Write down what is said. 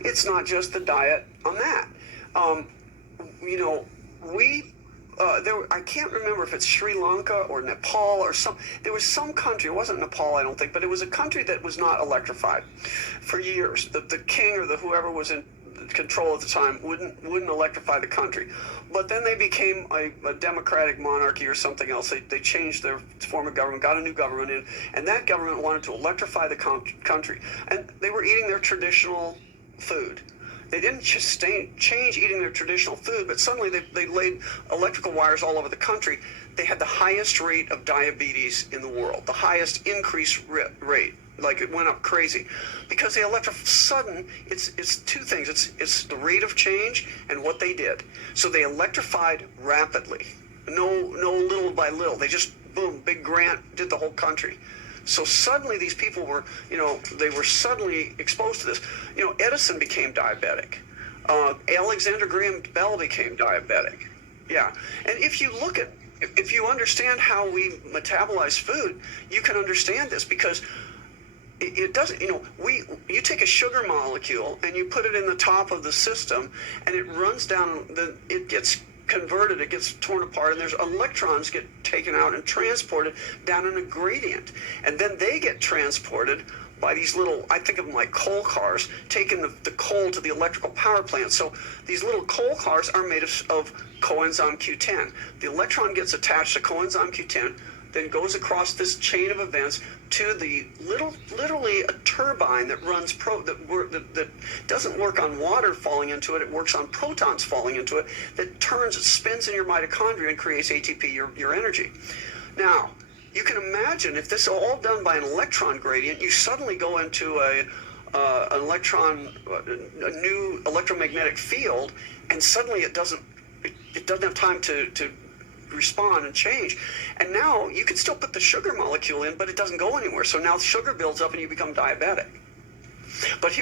It's not just the diet on that. Um, you know, we I can't remember if it's Sri Lanka or Nepal or some. There was some country. It wasn't Nepal, I don't think, but it was a country that was not electrified for years. The king or the whoever was in control at the time wouldn't electrify the country, but then they became a democratic monarchy or something else. They changed their form of government, got a new government in, and that government wanted to electrify the country, and they were eating their traditional food. They didn't just change eating their traditional food, but suddenly they laid electrical wires all over the country. They had the highest rate of diabetes in the world, the highest increase rate. Like it went up crazy because they electrified. Sudden, it's two things. It's the rate of change and what they did. So they electrified rapidly, no little by little. They just boom, big grant did the whole country. So suddenly these people were, they were suddenly exposed to this. Edison became diabetic. Alexander Graham Bell became diabetic. Yeah. And if you understand how we metabolize food, you can understand this because it doesn't, you take a sugar molecule and you put it in the top of the system and it runs down, it gets converted, it gets torn apart, and there's electrons get taken out and transported down in a gradient. And then they get transported by these little, I think of them like coal cars, taking the coal to the electrical power plant. So these little coal cars are made of coenzyme Q10. The electron gets attached to coenzyme Q10, then goes across this chain of events to the literally a turbine that runs that doesn't work on water falling into it. It works on protons falling into it. That spins in your mitochondria and creates ATP, your energy. Now, you can imagine if this is all done by an electron gradient, you suddenly go into a new electromagnetic field, and suddenly it doesn't have time to respond and change. And now you can still put the sugar molecule in, but it doesn't go anywhere. So now sugar builds up and you become diabetic. But here